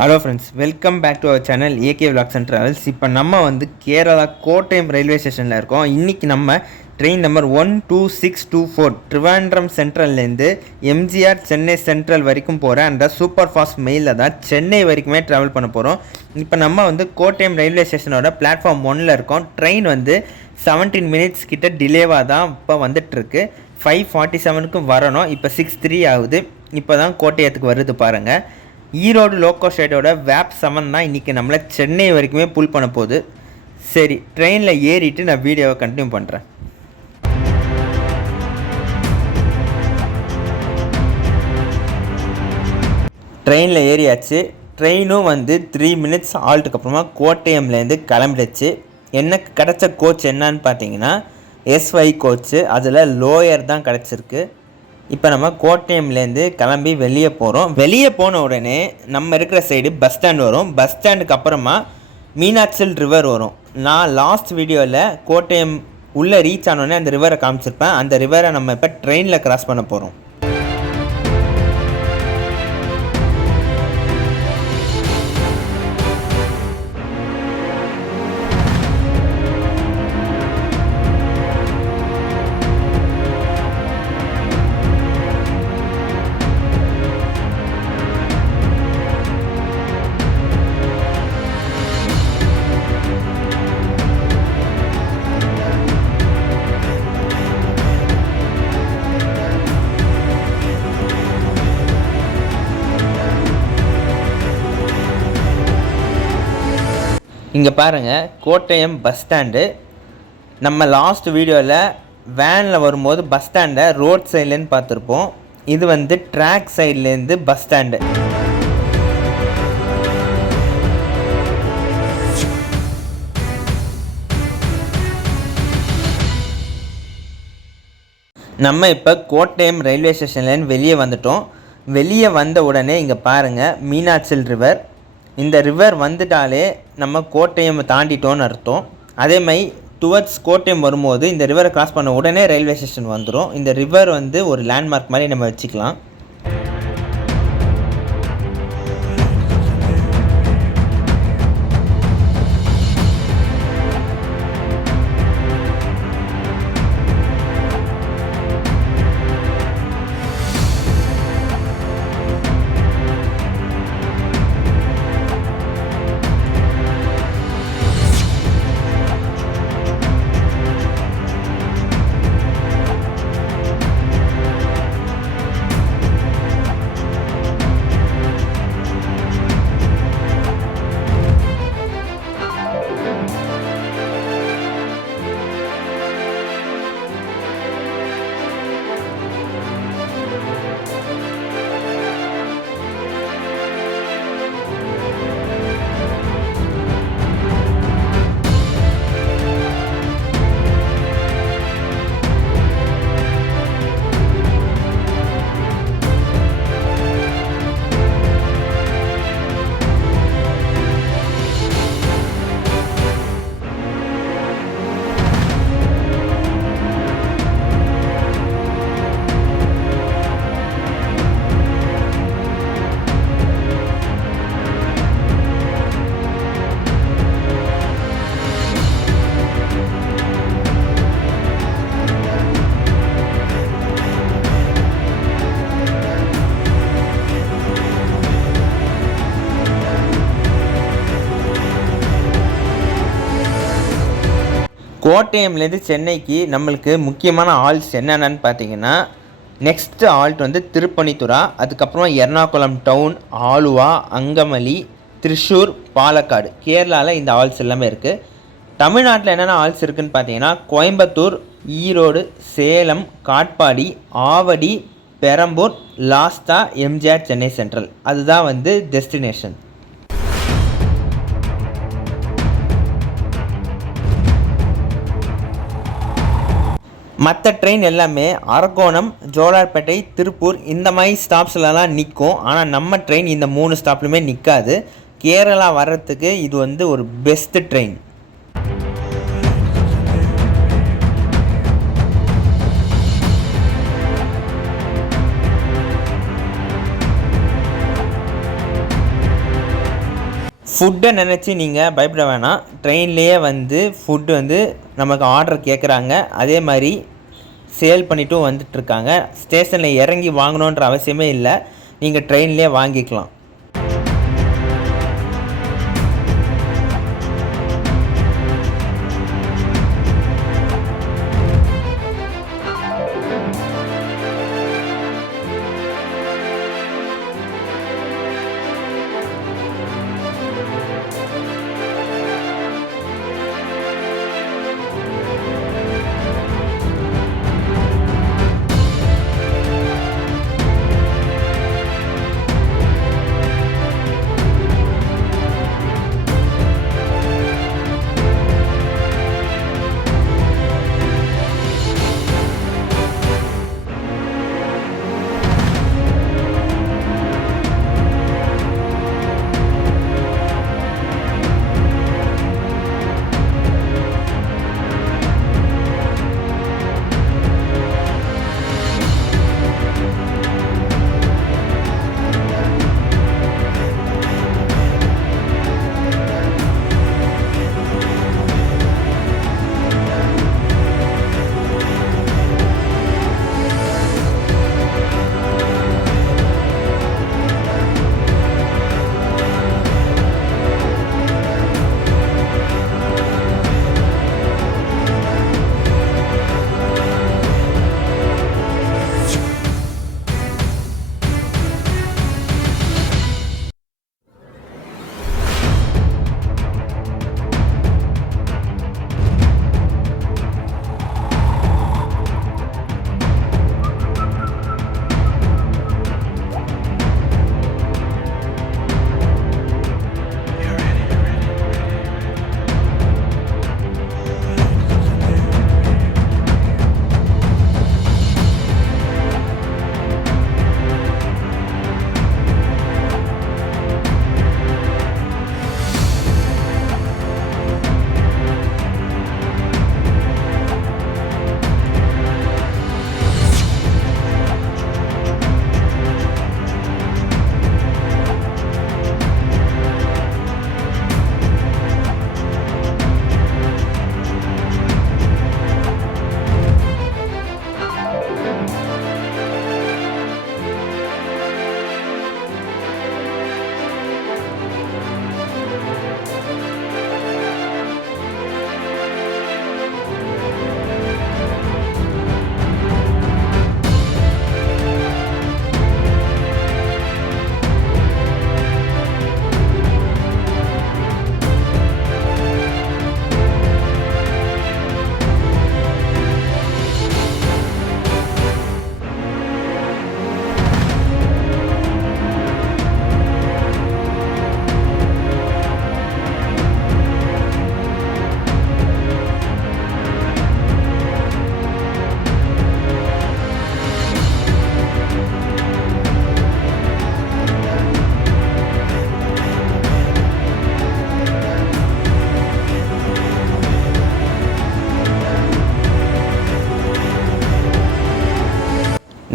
Hello friends, welcome back to our channel AK vlogs and travels. இப்போ நம்ம Kerala Kottayam railway ஸ்டேஷனில் இருக்கோம். இன்றைக்கி நம்ம ட்ரெயின் நம்பர் 12624 ட்ரிவாண்ட்ரம் சென்ட்ரல்லேருந்து எம்ஜிஆர் சென்னை சென்ட்ரல் வரைக்கும் போகிற அந்த சூப்பர் ஃபாஸ்ட் மெயிலில் தான் சென்னை வரைக்குமே ட்ராவல் பண்ண போகிறோம். இப்போ நம்ம கோட்டயம் ரயில்வே ஸ்டேஷனோட பிளாட்ஃபார்ம் 1ல் இருக்கோம். ட்ரெயின் 17 மினிட்ஸ் கிட்ட டிலேவாக தான் இப்போ வந்துட்டுருக்கு. 5:47க்கு வரணும். இப்போ 6:03 ஆகுது. இப்போ தான் கோட்டயத்துக்கு வருது பாருங்கள். ஈரோடு லோக்கோ ஷேடோட வேப் 7 தான் இன்றைக்கி நம்மளை சென்னை வரைக்குமே புல் பண்ண போகுது. சரி, ட்ரெயினில் ஏறிட்டு நான் வீடியோவை கண்டினியூ பண்ணுறேன். ட்ரெயினில் ஏறியாச்சு. ட்ரெயினும் 3 மினிட்ஸ் ஆல்ட்டுக்கு அப்புறமா கோட்டயம்லேருந்து கிளம்பிடுச்சு. எனக்கு கிடச்ச கோச் என்னன்னு பார்த்தீங்கன்னா SY கோச்சு. அதில் லோயர் தான் கிடச்சிருக்கு. இப்போ நம்ம கோட்டயம்லேருந்து கிளம்பி வெளியே போகிறோம். வெளியே போன உடனே நம்ம இருக்கிற சைடு பஸ் ஸ்டாண்ட் வரும். பஸ் ஸ்டாண்டுக்கு அப்புறமா மீனாட்சில் ரிவர் வரும். நான் லாஸ்ட் வீடியோவில் கோட்டயம் உள்ளே ரீச் ஆனோடனே அந்த ரிவரை காமிச்சிருப்பேன். அந்த ரிவரை நம்ம இப்போ ட்ரெயினில் கிராஸ் பண்ண போகிறோம். இங்கே பாருங்கள், கோட்டயம் பஸ் ஸ்டாண்டு. நம்ம லாஸ்ட் வீடியோவில் வேனில் வரும்போது பஸ் ஸ்டாண்டை ரோட் சைட்லேருந்து பார்த்துருப்போம். இது ட்ராக் சைட்லேருந்து பஸ் ஸ்டாண்டு. நம்ம இப்போ கோட்டயம் ரயில்வே ஸ்டேஷன்லேருந்து வெளியே வந்துட்டோம். வெளியே வந்த உடனே இங்கே பாருங்கள், மீனாட்சில் ரிவர். இந்த ரிவர் வந்துட்டாலே நம்ம கோட்டயம் தாண்டிட்டோன்னு அர்த்தம். அதேமாதிரி டுவர்ட்ஸ் கோட்டயம் வரும்போது இந்த ரிவரை கிராஸ் பண்ண உடனே ரயில்வே ஸ்டேஷன் வந்துடும். இந்த ரிவர் ஒரு லேண்ட்மார்க் மாதிரி நம்ம வச்சுக்கலாம். கோட்டயம்லேருந்து சென்னைக்கு நம்மளுக்கு முக்கியமான ஆல்ட்ஸ் என்னென்னு பார்த்தீங்கன்னா, நெக்ஸ்ட்டு ஆல்ட் திருப்பணித்துறா, அதுக்கப்புறமா எர்ணாகுளம் டவுன், ஆலுவா, அங்கமலி, திருச்சூர், பாலக்காடு. கேரளாவில் இந்த ஆல்ட்ஸ் எல்லாமே இருக்குது. தமிழ்நாட்டில் என்னென்ன ஆல்ட்ஸ் இருக்குதுன்னு பார்த்தீங்கன்னா, கோயம்புத்தூர், ஈரோடு, சேலம், காட்பாடி, ஆவடி, பெரம்பூர், லாஸ்டா, எம்ஜிஆர் சென்னை சென்ட்ரல். அதுதான் டெஸ்டினேஷன். மற்ற ட்ரெயின் எல்லாமே அரக்கோணம், ஜோலார்பேட்டை, திருப்பூர் இந்த மாதிரி ஸ்டாப்ஸ்லலாம் நிற்கும். ஆனால் நம்ம ட்ரெயின் இந்த 3 ஸ்டாப்லையுமே நிற்காது. கேரளா வர்றதுக்கு இது ஒரு பெஸ்ட்டு ட்ரெயின். ஃபுட்டை நினச்சி நீங்கள் பயப்பட வேணாம். ட்ரெயின்லேயே வந்து ஃபுட்டு வந்து நமக்கு ஆர்டர் கேட்குறாங்க. அதே மாதிரி சேல் பண்ணிட்டும் வந்துட்டுருக்காங்க. ஸ்டேஷனில் இறங்கி வாங்கணுன்ற அவசியமே இல்லை, நீங்கள் ட்ரெயின்லேயே வாங்கிக்கலாம்.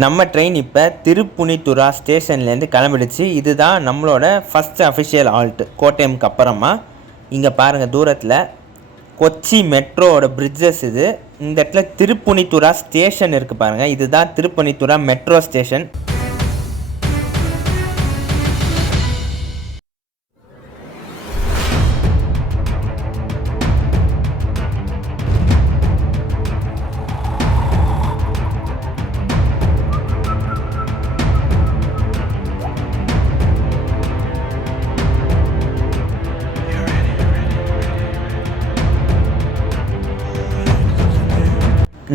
நம்ம ட்ரெயின் இப்போ திருப்புனித்துரா ஸ்டேஷன்லேருந்து கிளம்பிடுச்சு. இதுதான் நம்மளோட ஃபஸ்ட் அஃபிஷியல் ஆல்ட் கோட்டயம்க்கு அப்புறமா. இங்கே பாருங்கள் தூரத்தில் கொச்சி மெட்ரோவோட பிரிட்ஜஸ் இது. இந்த இடத்துல திருப்புனித்துரா ஸ்டேஷன் இருக்குது பாருங்கள், இதுதான் திருப்புனித்துரா மெட்ரோ ஸ்டேஷன்.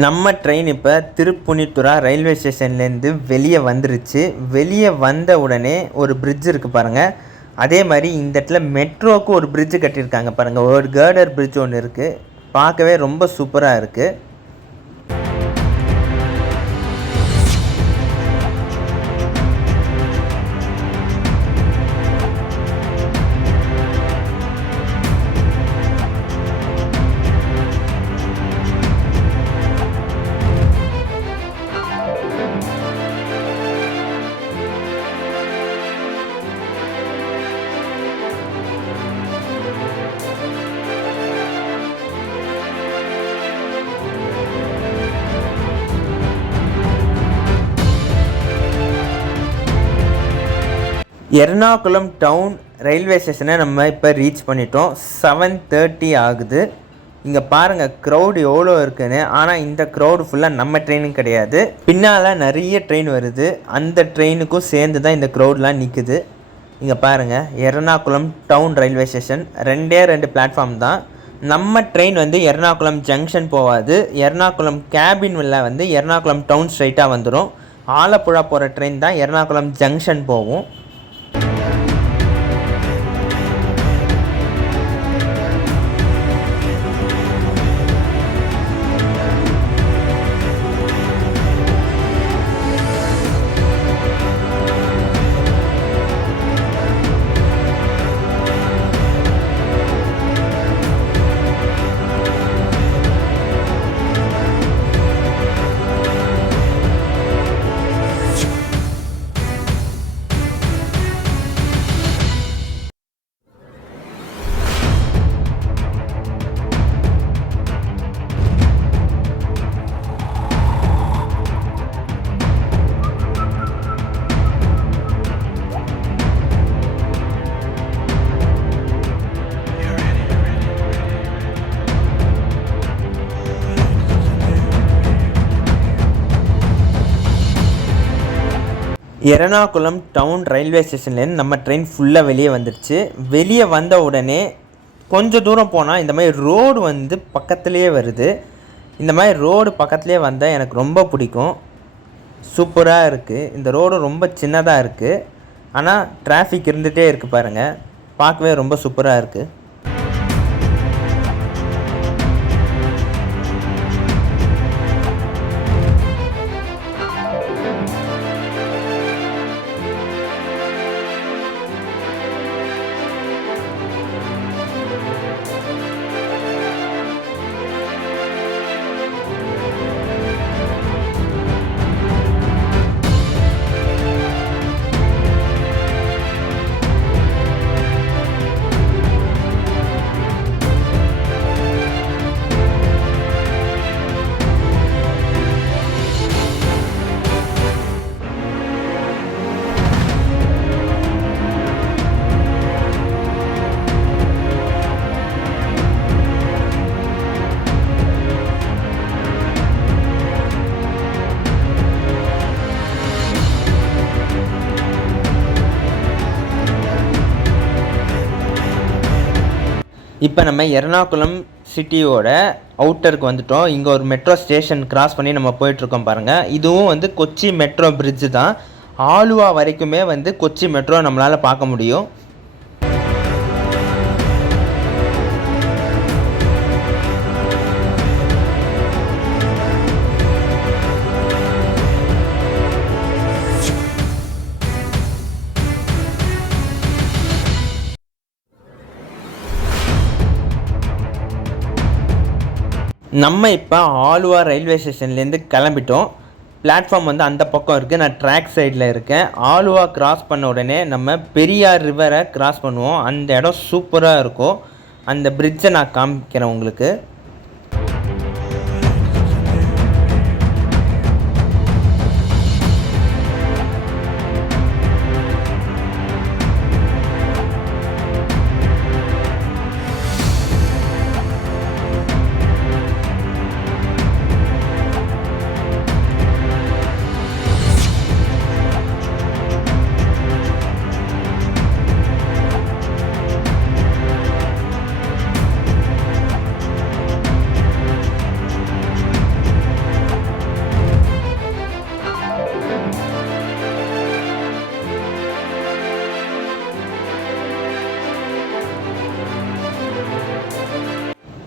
நம்ம ட்ரெயின் இப்போ திருப்புனித்துரா ரயில்வே ஸ்டேஷன்லேருந்து வெளியே வந்துருச்சு. வெளியே வந்த உடனே ஒரு பிரிட்ஜ் இருக்குது பாருங்கள். அதே மாதிரி இந்த இடத்துல மெட்ரோவுக்கு ஒரு பிரிட்ஜு கட்டியிருக்காங்க பாருங்கள். ஒரு கேர்டர் பிரிட்ஜ் ஒன்று இருக்குது, பார்க்கவே ரொம்ப சூப்பராக இருக்குது. எர்ணாகுளம் டவுன் ரயில்வே ஸ்டேஷனை நம்ம இப்போ ரீச் பண்ணிட்டோம். 7:30 ஆகுது. இங்கே பாருங்கள் க்ரௌடு எவ்வளோ இருக்குன்னு. ஆனால் இந்த க்ரௌடு ஃபுல்லாக நம்ம ட்ரெயினும் கிடையாது, பின்னால் நிறைய ட்ரெயின் வருது, அந்த ட்ரெயினுக்கும் சேர்ந்து தான் இந்த க்ரௌட்லாம் நிற்குது. இங்கே பாருங்கள் Ernakulam town railway station 2 platform தான். நம்ம ட்ரெயின் வந்து எர்ணாகுளம் ஜங்ஷன் போகாது, எர்ணாகுளம் கேபின்ல வந்து எர்ணாகுளம் டவுன் ஸ்ட்ரைட்டாக வந்துடும். ஆலப்புழா போகிற ட்ரெயின் தான் எர்ணாகுளம் ஜங்ஷன் போகும். எர்ணாகுளம் டவுன் ரயில்வே ஸ்டேஷன்லேருந்து நம்ம ட்ரெயின் ஃபுல்லாக வெளியே வந்துடுச்சு. வெளியே வந்த உடனே கொஞ்சம் தூரம் போனால் இந்த மாதிரி ரோடு வந்து பக்கத்துலேயே வருது. இந்த மாதிரி ரோடு பக்கத்துலேயே வந்தால் எனக்கு ரொம்ப பிடிக்கும். சூப்பராக இருக்குது. இந்த ரோடு ரொம்ப சின்னதாக இருக்குது, ஆனால் டிராஃபிக் இருந்துகிட்டே இருக்குது பாருங்கள். பார்க்கவே ரொம்ப சூப்பராக இருக்குது. இப்போ நம்ம எர்ணாகுளம் சிட்டியோட அவுட்டருக்கு வந்துட்டோம். இங்கே ஒரு மெட்ரோ ஸ்டேஷன் கிராஸ் பண்ணி நம்ம போயிட்டுருக்கோம் பாருங்கள். இதுவும் வந்து கொச்சி மெட்ரோ பிரிட்ஜு தான். ஆலுவா வரைக்குமே வந்து கொச்சி மெட்ரோ நம்மளால் பார்க்க முடியும். நம்ம இப்போ ஆலுவா ரயில்வே ஸ்டேஷன்லேருந்து கிளம்பிட்டோம். பிளாட்ஃபார்ம் வந்து அந்த பக்கம் இருக்குது, நான் ட்ராக் சைடில் இருக்கேன். ஆலுவா கிராஸ் பண்ண உடனே நம்ம பெரியார் ரிவரை கிராஸ் பண்ணுவோம். அந்த இடம் சூப்பராக இருக்கும். அந்த பிரிட்ஜை நான் காமிக்கிறேன் உங்களுக்கு.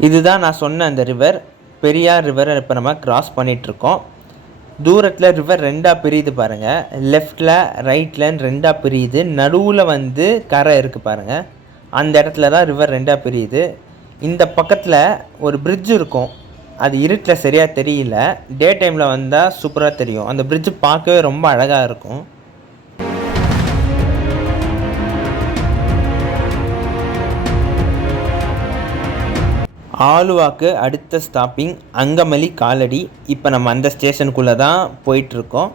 இதுதான் நான் சொன்ன அந்த ரிவர், பெரியார் ரிவரை இப்போ நம்ம கிராஸ் பண்ணிகிட்ருக்கோம். தூரத்தில் ரிவர் ரெண்டாக பிரியுது பாருங்கள். லெஃப்டில் ரைட்லன்னு ரெண்டாக பிரியுது. நடுவில் வந்து கரை இருக்குது பாருங்கள். அந்த இடத்துல தான் ரிவர் ரெண்டாக பிரியுது. இந்த பக்கத்தில் ஒரு பிரிட்ஜ் இருக்கும், அது இருட்டில் சரியாக தெரியல. டே டைமில் வந்தால் சூப்பராக தெரியும். அந்த பிரிட்ஜ் பார்க்கவே ரொம்ப அழகாக இருக்கும். ஆலுவாக்கு அடுத்த ஸ்டாப்பிங் அங்கமலி காலடி. இப்போ நம்ம அந்த ஸ்டேஷனுக்குள்ளே தான் போயிட்டுருக்கோம்.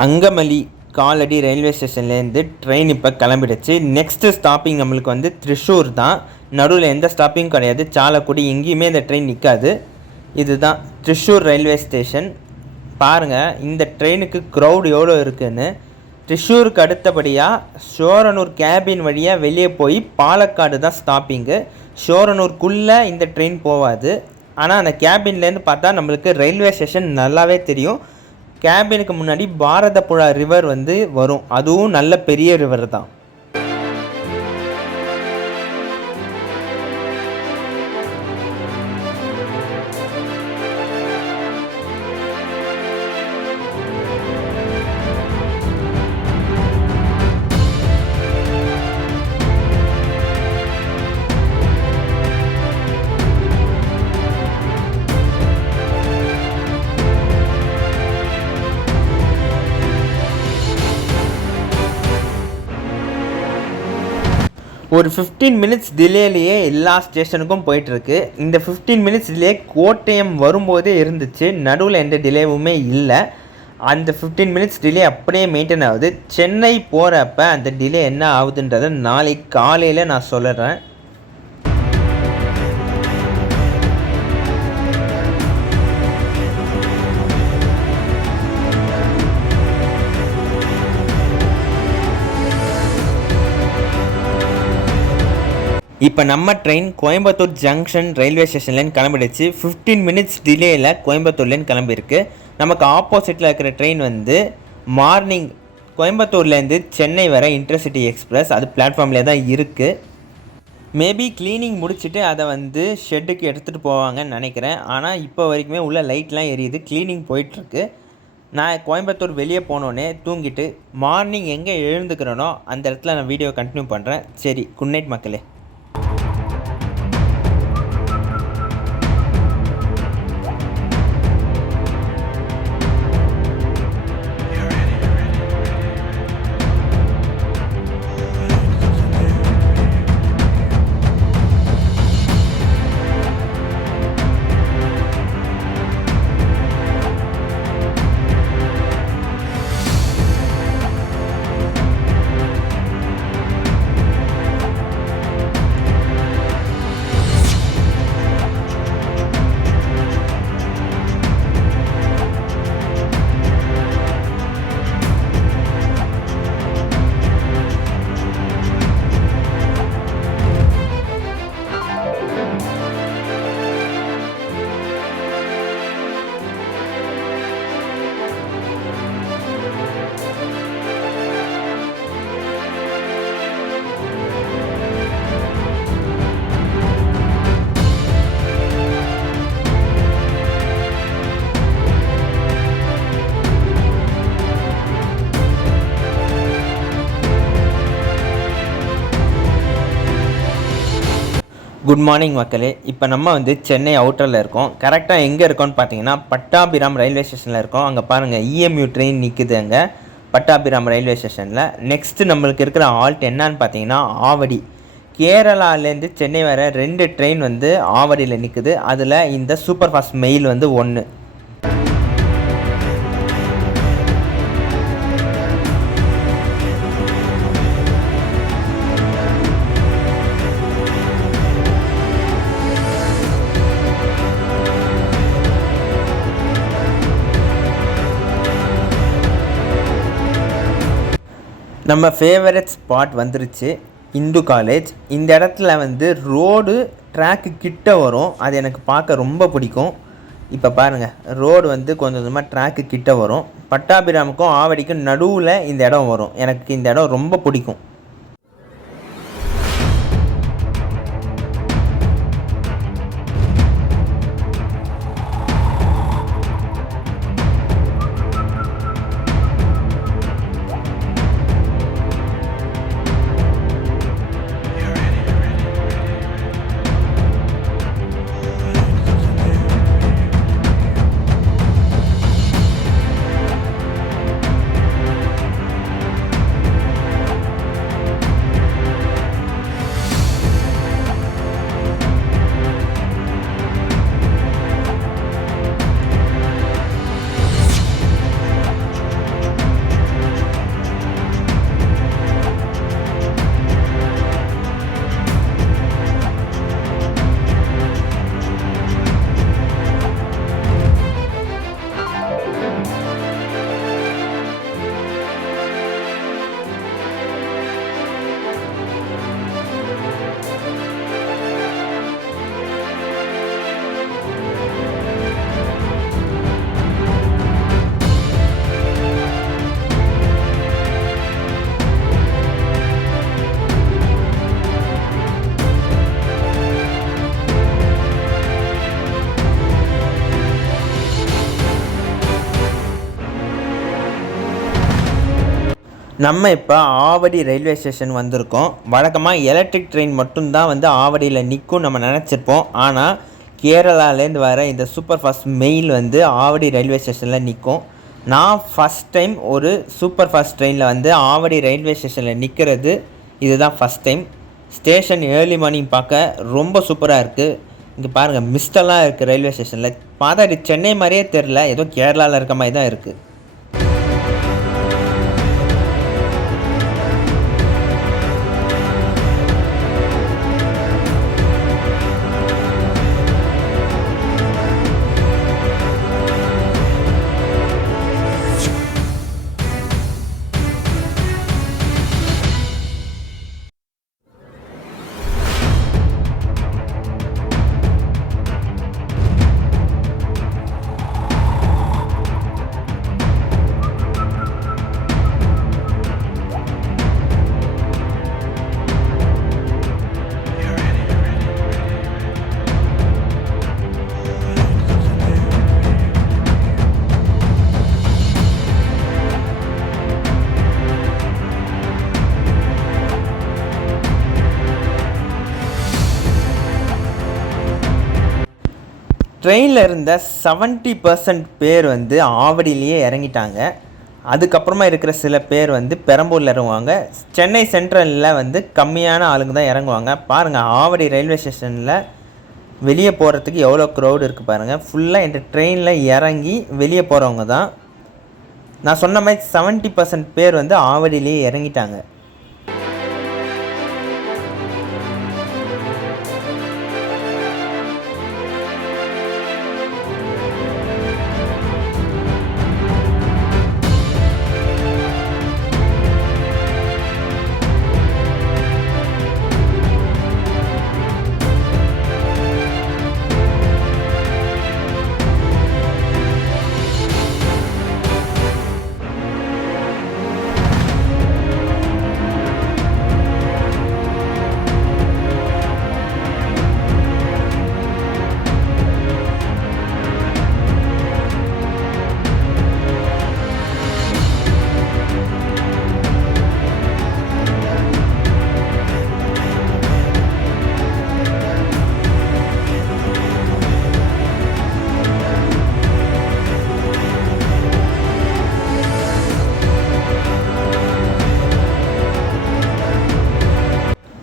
அங்கமலி காலடி ரயில்வே ஸ்டேஷன்லேருந்து ட்ரெயின் இப்போ கிளம்பிடுச்சு. நெக்ஸ்ட்டு ஸ்டாப்பிங் நம்மளுக்கு வந்து த்ரிஷூர் தான். நடுவில் எந்த ஸ்டாப்பிங் கிடையாது. சாலக்குடி எங்கேயுமே இந்த ட்ரெயின் நிற்காது. இதுதான் த்ரிஷூர் ரயில்வே ஸ்டேஷன். பாருங்கள் இந்த ட்ரெயினுக்கு க்ரௌட் எவ்வளோ இருக்குதுன்னு. த்ரிஷூருக்கு அடுத்தபடியாக ஷோரனூர் கேபின் வழியாக வெளியே போய் பாலக்காடு தான் ஸ்டாப்பிங்கு. ஷோரனூருக்குள்ளே இந்த ட்ரெயின் போகாது. ஆனால் அந்த கேபின்லேருந்து பார்த்தா நம்மளுக்கு ரயில்வே ஸ்டேஷன் நல்லாவே தெரியும். கேபினுக்கு முன்னாடி பாரதப்புழா ரிவர் வந்து வரும். அதுவும் நல்ல பெரிய ரிவர் தான். ஒரு 15 மினிட்ஸ் டிலேலையே எல்லா ஸ்டேஷனுக்கும் போயிட்டுருக்கு. இந்த 15 மினிட்ஸ் டிலே கோட்டயம் வரும்போதே இருந்துச்சு. நடுவில் எந்த டிலேவுமே இல்லை. அந்த 15 மினிட்ஸ் டிலே அப்படியே மெயின்டைன் ஆகுது. சென்னை போகிறப்ப அந்த டிலே என்ன ஆகுதுன்றதை நாளைக்கு காலையில் நான் சொல்லுறேன். இப்போ நம்ம ட்ரெயின் கோயம்புத்தூர் ஜங்ஷன் ரயில்வே ஸ்டேஷன்லேருந்து கிளம்பிடுச்சு. 15 மினிட்ஸ் டிலேயில் கோயம்புத்தூர்லேருந்து கிளம்பியிருக்கு. நமக்கு ஆப்போசிட்டில் இருக்கிற ட்ரெயின் வந்து மார்னிங் கோயம்புத்தூர்லேருந்து சென்னை வர இன்டர்சிட்டி எக்ஸ்பிரஸ். அது பிளாட்ஃபார்ம்லேயே தான் இருக்குது. மேபி க்ளீனிங் முடிச்சுட்டு அதை வந்து ஷெட்டுக்கு எடுத்துகிட்டு போவாங்கன்னு நினைக்கிறேன். ஆனால் இப்போ வரைக்குமே உள்ள லைட்லாம் எரியுது. க்ளீனிங் போயிட்டுருக்கு. நான் கோயம்புத்தூர் வெளியே போனோடனே தூங்கிட்டு மார்னிங் எங்கே எழுந்துக்கிறேனோ அந்த இடத்துல நான் வீடியோ கண்டினியூ பண்ணுறேன். சரி, குட் நைட் மக்களே. குட் மார்னிங் மக்களே. இப்போ நம்ம வந்து சென்னை அவுட்டரில் இருக்கோம். கரெக்டாக எங்கே இருக்கோன்னு பார்த்தீங்கன்னா பட்டாபிராம் ரயில்வே ஸ்டேஷனில் இருக்கோம். அங்கே பாருங்கள் இஎம்யூ ட்ரெயின் நிற்குது அங்கே பட்டாபிராம் ரயில்வே ஸ்டேஷனில். நெக்ஸ்ட்டு நம்மளுக்கு இருக்கிற ஆல்ட் என்னான்னு பார்த்தீங்கன்னா ஆவடி. கேரளாலேருந்து சென்னை வர 2 ட்ரெயின் வந்து ஆவடியில் நிற்குது. அதில் இந்த சூப்பர் ஃபாஸ்ட் மெயில் வந்து 1. நம்ம ஃபேவரட் ஸ்பாட் வந்துருச்சு, இந்து காலேஜ். இந்த இடத்துல வந்து ரோடு ட்ராக்கு கிட்ட வரும். அது எனக்கு பார்க்க ரொம்ப பிடிக்கும். இப்போ பாருங்கள், ரோடு வந்து கொஞ்சம் கொஞ்சமாக ட்ராக்கு கிட்ட வரும். பட்டாபிராமுக்கும் ஆவடிக்கும் நடுவில் இந்த இடம் வரும். எனக்கு இந்த இடம் ரொம்ப பிடிக்கும். நம்ம இப்போ ஆவடி ரயில்வே ஸ்டேஷன் வந்திருக்கோம். வழக்கமாக எலக்ட்ரிக் ட்ரெயின் மட்டும்தான் வந்து ஆவடியில் நிற்கும் நம்ம நினச்சிருப்போம். ஆனால் கேரளாலேருந்து வர இந்த சூப்பர் ஃபாஸ்ட் மெயில் வந்து ஆவடி ரயில்வே ஸ்டேஷனில் நிற்கும். நான் ஃபஸ்ட் டைம் ஒரு சூப்பர் ஃபாஸ்ட் ட்ரெயினில் வந்து ஆவடி ரயில்வே ஸ்டேஷனில் நிற்கிறது இதுதான் first time. Station early morning பார்க்க ரொம்ப சூப்பராக இருக்குது. இங்கே பாருங்கள், மிஸ்டெல்லாம் இருக்குது ரயில்வே ஸ்டேஷனில். பார்த்தா இது சென்னை மாதிரியே தெரில, ஏதோ கேரளாவில் இருக்க மாதிரி தான் இருக்குது. ட்ரெயினில் இருந்த 70% பேர் வந்து ஆவடியிலேயே இறங்கிட்டாங்க. அதுக்கப்புறமா இருக்கிற சில பேர் வந்து பெரம்பூரில் இறங்குவாங்க. சென்னை சென்ட்ரலில் வந்து கம்மியான ஆளுங்க தான் இறங்குவாங்க. பாருங்கள், ஆவடி ரயில்வே ஸ்டேஷனில் வெளியே போகிறதுக்கு எவ்வளோ க்ரௌடு இருக்குது பாருங்கள். ஃபுல்லாக இந்த ட்ரெயினில் இறங்கி வெளியே போகிறவங்க தான். நான் சொன்ன மாதிரி 70% பேர் வந்து ஆவடியிலேயே இறங்கிட்டாங்க.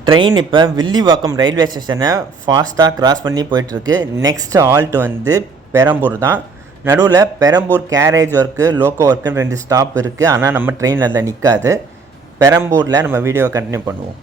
ட்ரெயின் இப்போ வில்லிவாக்கம் ரயில்வே ஸ்டேஷனை ஃபாஸ்ட்டாக க்ராஸ் பண்ணி போயிட்டுருக்கு. நெக்ஸ்ட் ஆல்ட் வந்து பெரம்பூர் தான். நடுவில் பெரம்பூர் கேரேஜ் ஒர்க்கு, லோக்கோ ஒர்க்குன்னு 2 ஸ்டாப் இருக்குது. ஆனால் நம்ம ட்ரெயின் அதில் நிற்காது. பெரம்பூரில் நம்ம வீடியோவை கண்டினியூ பண்ணுவோம்.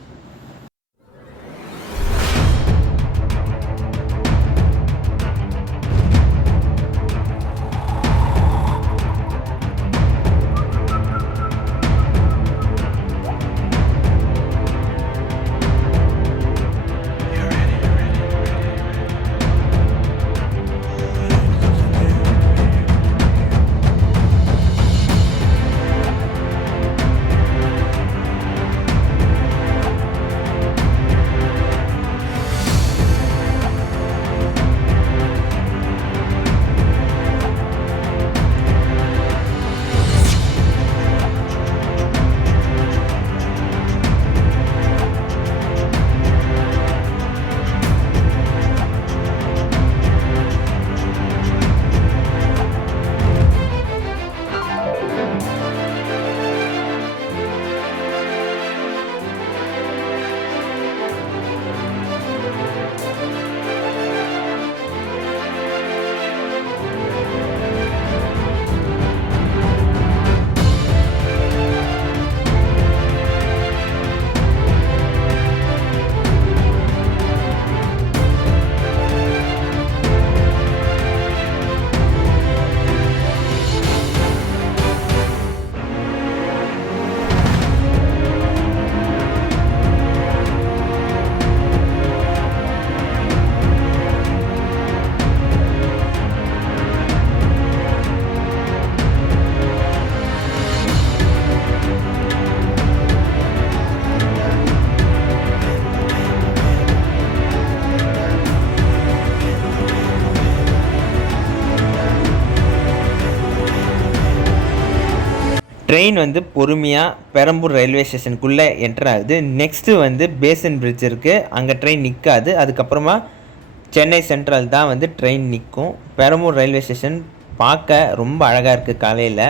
ட்ரெயின் வந்து பொறுமையாக பெரம்பூர் ரயில்வே ஸ்டேஷனுக்குள்ளே என்டர் ஆகுது. நெக்ஸ்ட்டு வந்து பேசன் பிரிட்ஜ் இருக்குது, அங்கே ட்ரெயின் நிற்காது. அதுக்கப்புறமா சென்னை சென்ட்ரல் தான் வந்து ட்ரெயின் நிற்கும். பெரம்பூர் ரயில்வே ஸ்டேஷன் பார்க்க ரொம்ப அழகாக இருக்குது காலையில்.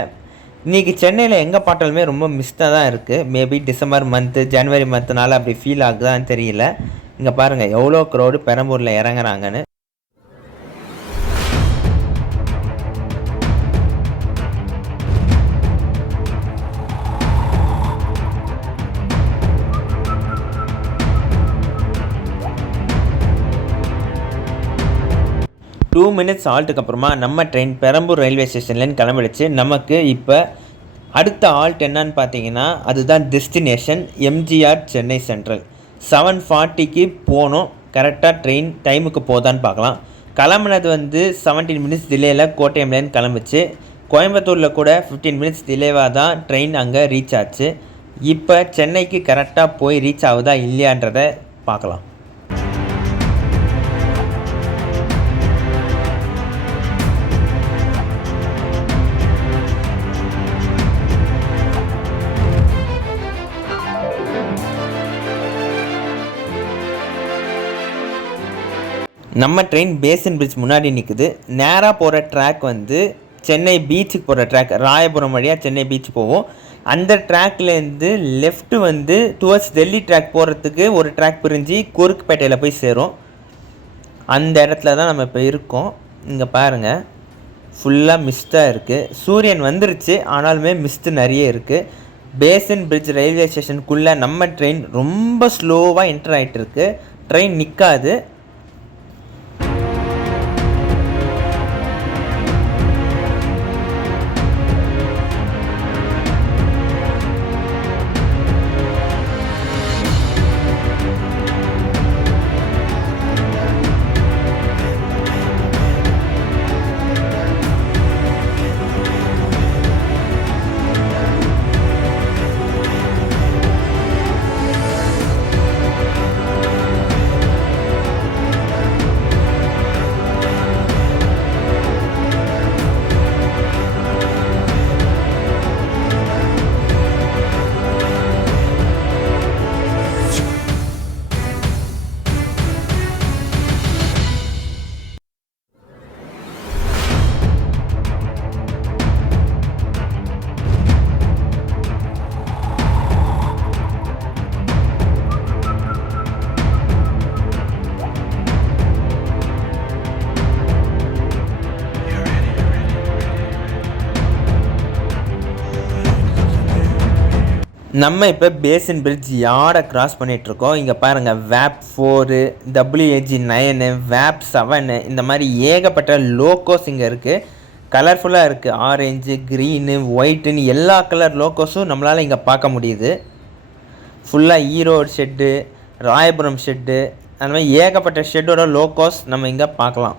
இன்றைக்கி சென்னையில் எங்கே பார்த்தாலுமே ரொம்ப மிஸ்டாக தான் இருக்குது. மேபி டிசம்பர் மந்த்து ஜனவரி மந்த்துனால அப்படி ஃபீல் ஆகுதான்னு தெரியல. இங்கே பாருங்கள் எவ்வளோ க்ரௌடு பெரம்பூரில் இறங்குறாங்கன்னு. டூ மினிட்ஸ் ஆல்ட்டுக்கு அப்புறமா நம்ம ட்ரெயின் பெரம்பூர் ரயில்வே ஸ்டேஷன்லேருந்து கிளம்பிடுச்சு. நமக்கு இப்போ அடுத்த ஆல்ட் என்னன்னு பார்த்தீங்கன்னா அதுதான் டெஸ்டினேஷன் எம்ஜிஆர் சென்னை சென்ட்ரல். 7:40க்கு போனோம். கரெக்டாக ட்ரெயின் டைமுக்கு போதான்னு பார்க்கலாம். கிளம்புனது வந்து 17 மினிட்ஸ் டிலேயில் கோட்டயம்லேருந்து கிளம்பிச்சு. கோயம்புத்தூரில் கூட 15 மினிட்ஸ் டிலேவாக தான் ட்ரெயின் அங்கே ரீச் ஆச்சு. இப்போ சென்னைக்கு கரெக்டாக போய் ரீச் ஆகுதா இல்லையான்றதை பார்க்கலாம். நம்ம ட்ரெயின் பேசன் பிரிட்ஜ் முன்னாடி நிற்குது. நேராக போகிற ட்ராக் வந்து சென்னை பீச்சுக்கு போகிற ட்ராக். ராயபுரம் வழியாக சென்னை பீச் போவோம். அந்த ட்ராக்லேருந்து லெஃப்ட்டு வந்து டுவர்ட்ஸ் டெல்லி ட்ராக் போகிறதுக்கு ஒரு ட்ராக் பிரிஞ்சு குறுக்குப்பேட்டையில் போய் சேரும். அந்த இடத்துல தான் நம்ம இப்போ இருக்கோம். இங்கே பாருங்கள் ஃபுல்லாக மிஸ்டாக இருக்குது. சூரியன் வந்துருச்சு ஆனாலுமே மிஸ்ட்டு நிறைய இருக்குது. பேசன் பிரிட்ஜ் ரயில்வே ஸ்டேஷனுக்குள்ளே நம்ம ட்ரெயின் ரொம்ப ஸ்லோவாக என்டர் ஆகிட்டு இருக்கு. ட்ரெயின் நிற்காது. நம்ம இப்போ பேசன் பிரிட்ஜ் யார்டை க்ராஸ் பண்ணிகிட்ருக்கோம். இங்கே பாருங்கள் வேப் 4, WAG9, வேப் 7 இந்த மாதிரி ஏகப்பட்ட லோக்கோஸ் இங்கே இருக்குது. கலர்ஃபுல்லாக இருக்குது. ஆரஞ்சு, க்ரீனு, ஒயிட்டுன்னு எல்லா கலர் லோக்கோஸும் நம்மளால் இங்கே பார்க்க முடியுது. ஃபுல்லாக ஈரோடு ஷெட்டு, ராயபுரம் ஷெட்டு, அந்த மாதிரி ஏகப்பட்ட ஷெட்டோட லோக்கோஸ் நம்ம இங்கே பார்க்கலாம்.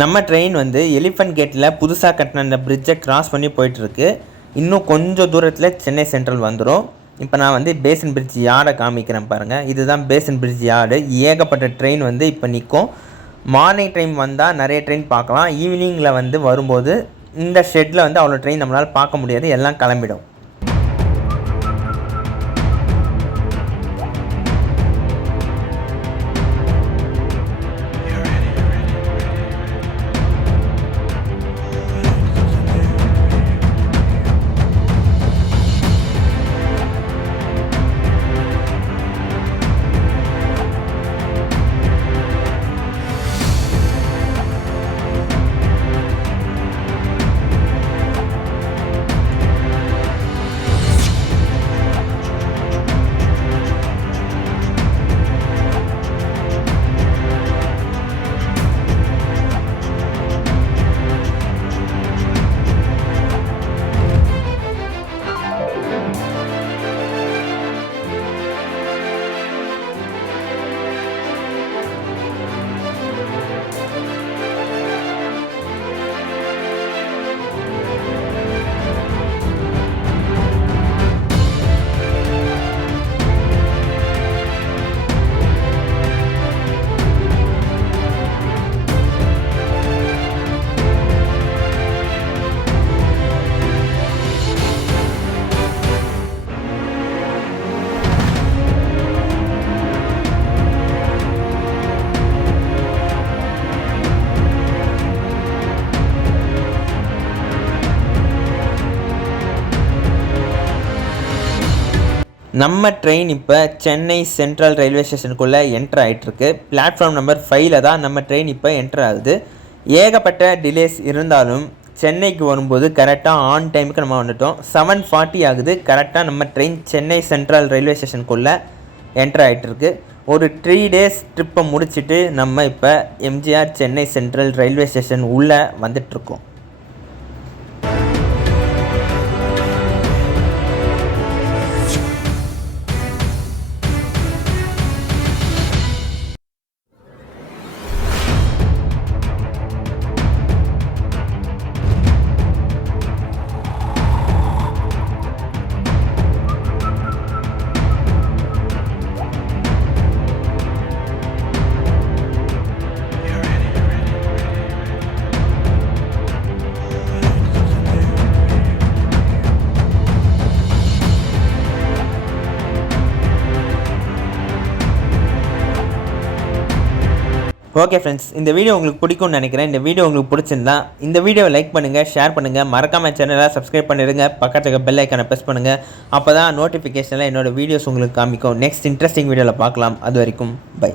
நம்ம ட்ரெயின் வந்து எலிஃபண்ட் கேட்டில் புதுசாக கட்டின அந்த பிரிட்ஜை க்ராஸ் பண்ணி போயிட்டுருக்கு. இன்னும் கொஞ்சம் தூரத்தில் சென்னை சென்ட்ரல் வந்துடும். இப்போ நான் வந்து பேசன் பிரிட்ஜ் யார்டை காமிக்கிறேன் பாருங்கள். இதுதான் பேசன் பிரிட்ஜ் யார்டு. ஏகப்பட்ட ட்ரெயின் வந்து இப்போ நிற்கும். மார்னிங் டைம் வந்தால் நிறைய ட்ரெயின் பார்க்கலாம். ஈவினிங்கில் வந்து வரும்போது இந்த ஷெட்டில் வந்து அவ்வளோ ட்ரெயின் நம்மளால் பார்க்க முடியாது, எல்லாம் கிளம்பிடும். நம்ம ட்ரெயின் இப்போ சென்னை சென்ட்ரல் ரயில்வே ஸ்டேஷனுக்குள்ளே என்ட்ரு ஆகிட்டுருக்கு. பிளாட்ஃபார்ம் நம்பர் 5ல் தான் நம்ம ட்ரெயின் இப்போ என்ட்ரு ஆகுது. ஏகப்பட்ட டிலேஸ் இருந்தாலும் சென்னைக்கு வரும்போது கரெக்டாக ஆன் டைமுக்கு நம்ம வந்துட்டோம். 7:40 ஆகுது. கரெக்டாக நம்ம ட்ரெயின் சென்னை சென்ட்ரல் ரயில்வே ஸ்டேஷனுக்குள்ளே என்ட்ரு ஆகிட்டுருக்கு. ஒரு 3 டேஸ் ட்ரிப்பை முடிச்சுட்டு நம்ம இப்போ MGR Chennai central railway station உள்ளே வந்துட்டுருக்கோம். ஓகே ஃப்ரெண்ட்ஸ், இந்த வீடியோ உங்களுக்கு பிடிக்கும்னு நினைக்கிறேன். இந்த வீடியோ உங்களுக்கு பிடிச்சிருந்தா இந்த வீடியோவை லைக் பண்ணுங்கள், ஷேர் பண்ணுங்கள், மறக்காமல் சேனலை சப்ஸ்கிரைப் பண்ணிடுங்க, பக்கத்துக்கு பெல் ஐக்கானை ப்ரெஸ் பண்ணுங்கள். அப்போ தான் நோட்டிஃபிகேஷனில் என்னோடய வீடியோஸ் உங்களுக்கு காமிக்கும். நெக்ஸ்ட் இன்ட்ரெஸ்டிங் வீடியோவில் பார்க்கலாம். அது வரைக்கும் பை.